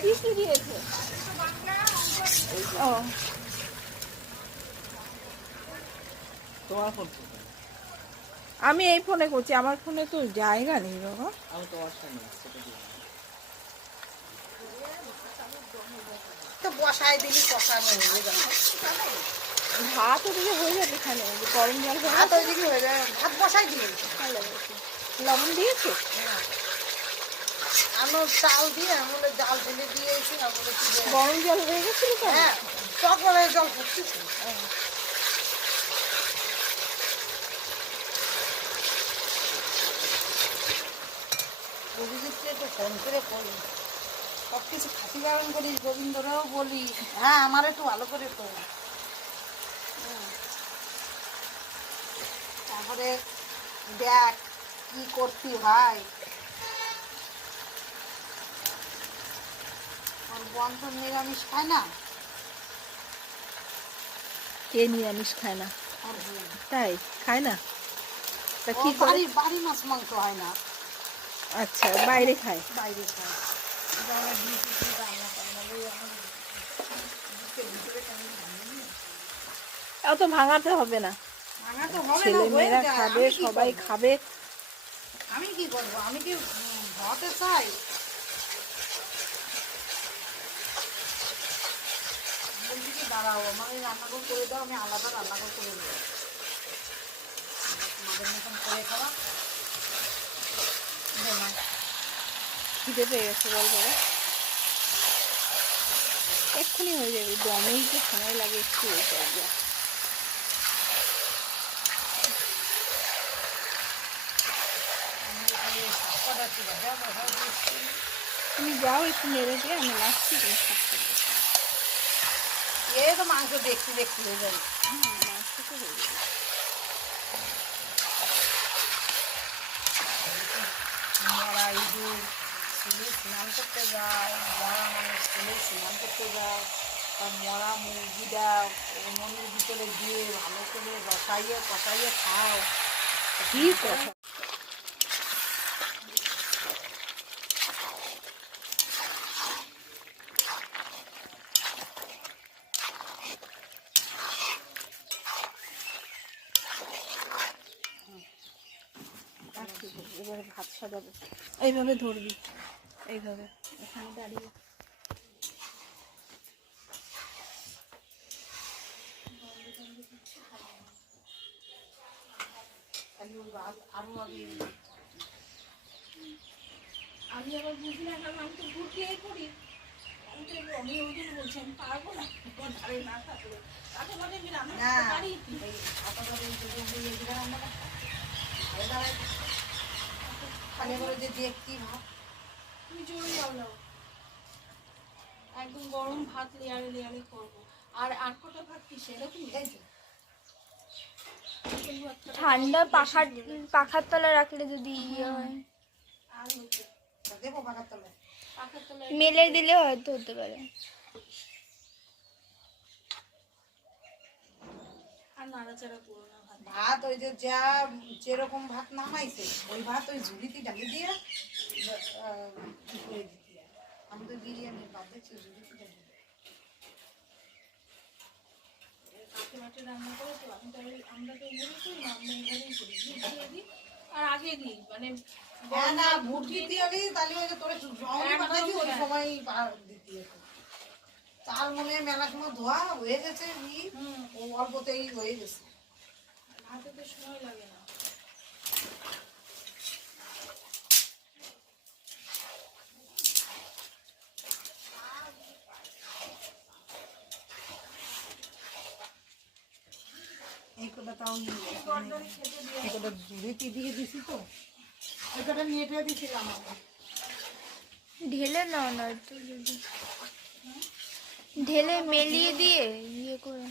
কি কি দিয়েছে? ও তোমার ফোন আমি এই ফোনে করছি, আমার ফোনে তো জায়গা নেই বাবা। আমি তোমার সামনে সেটা দিই তো বসাই দিলি কষানো হয়ে যাবে। ভাত ওদিকে হয়ে যাবে, এখানে গরম জল ভাত ওইদিকে হয়ে যাবে, ভাত বসাই দিয়েছি। লবণ দিয়েছে। আলু চাল দিয়ে আমলে জাল ঢেলে দিয়েছি। গরম জল হয়ে গেছিল তো। হ্যাঁ, টক করে জল ফুটতেছিল। অভিজিৎকে একটু ফোন করে বলি, সব কিছু খাতি বারণ করিস, গোবিন্দরাও বলি। হ্যাঁ, আমার একটু ভালো করে তো। তারপরে দেখ কি করতি ভাই, ওর বোন তো নিরামিষ খায় না। কে নিরামিষ খায় না? ওর বোন। তাই খায় না? তা ও কি করে? বাড়ি মাছ মাংস হয় না, আচ্ছা, বাইরে খায়। বাইরে খায়। যারা ডিউটি রান্না টান্না ওই আমার বুকের ভিতরে কেমন ভাঙে। অত ভাঙাতে হবে না, ভাঙা তো হবে না, ছেলে হয়ে মেয়েরা যায়। খাবে, আমি কি সবাই করবো? খাবে। আমি কি করবো? আমি কি হতে চাই? বলছি কি দাঁড়াও, আমার এই রান্নাঘর করে দাও, আমি আলাদা রান্নাঘর করে দেবো, তোমাদের মতন করে খাওয়া। খিদে পেয়ে গেছে বল বাবা। এক্ষুনি হয়ে যাবে, দমেই তো সময় লাগে একটু। তুমি যাও একটু নেড়ে দিয়ে, আমি আসছি। এ তো মাংস দেখতে দেখতে হয়ে যাবে। মাছ তো হয়ে যাবে। মরা ইঁদুর ছেলে স্নান করতে যায়, মরা মানুষ ছেলে স্নান করতে যায়, তার মরা মুরগিটা মনের ভিতরে দিয়ে ভালো করে রসাইয়ে কষাইয়ে খাও। কি কথা! এবারে ভাত সাজাবো, এইভাবে ধরবি, এইভাবে এখানে দাঁড়িয়ে। আমি আবার বুঝি না, কারণ আমি তো ঘুরতেই করি। আমি ওই জন্য বলছি আমি পারবো না, ধারে না থাকলে তাকে বলে আমি রান্না করতে পারি। তুমি জোরে যাও, একদম গরম ভাত লেয়ারে লেয়ারে করবো। আর কটা ভাত কি সেরকম ঠান্ডা পাখার তলায় রাখলে যদি ইয়ে হয়, আর হচ্ছে দেবো পাকার তলায়। পাখার তলায় মেলে দিলে হয়তো হতে পারে। আর নাড়াচাড়া করো না ভাত। ভাত ওই যে যেরকম ভাত নামাইছে ওই ভাত ওই ঝুড়িতে ঢালি দিয়ে করে দিতে হয়। আমি তো বিরিয়ানির ভাত দেখছি ঝুড়িতে ঢালি দিয়ে। কাঠে মাঠে রান্না করে তো আমি তো আমরা তো এইভাবেই করি না, আমরা এইভাবেই করি, দুধ দিয়ে দিই আর আগে দিই, মানে হ্যাঁ না, ভুট দিতে হলে তাহলে ওই যে তোরে জমি বানাইছি ওই সময় দিতে হতো। চাল মনে হয় মেলা সময় ধোয়া হয়ে গেছে, ও অল্পতেই হয়ে গেছে। ভাতে তো সময় লাগে না। এই কটা তাও এই কটা ঝুড়িতে দিয়ে দিছি তো, ওই কটা নেটে দিছিলাম আমি। ঢেলে নাও না একটু, যদি ঢেলে মেলিয়ে দিয়ে ইয়ে করে।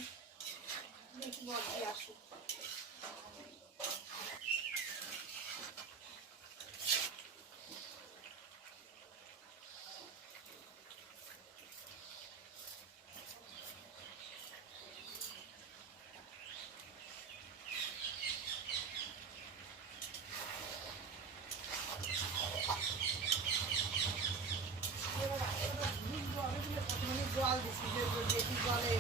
জল দিছি যে যেটি জলে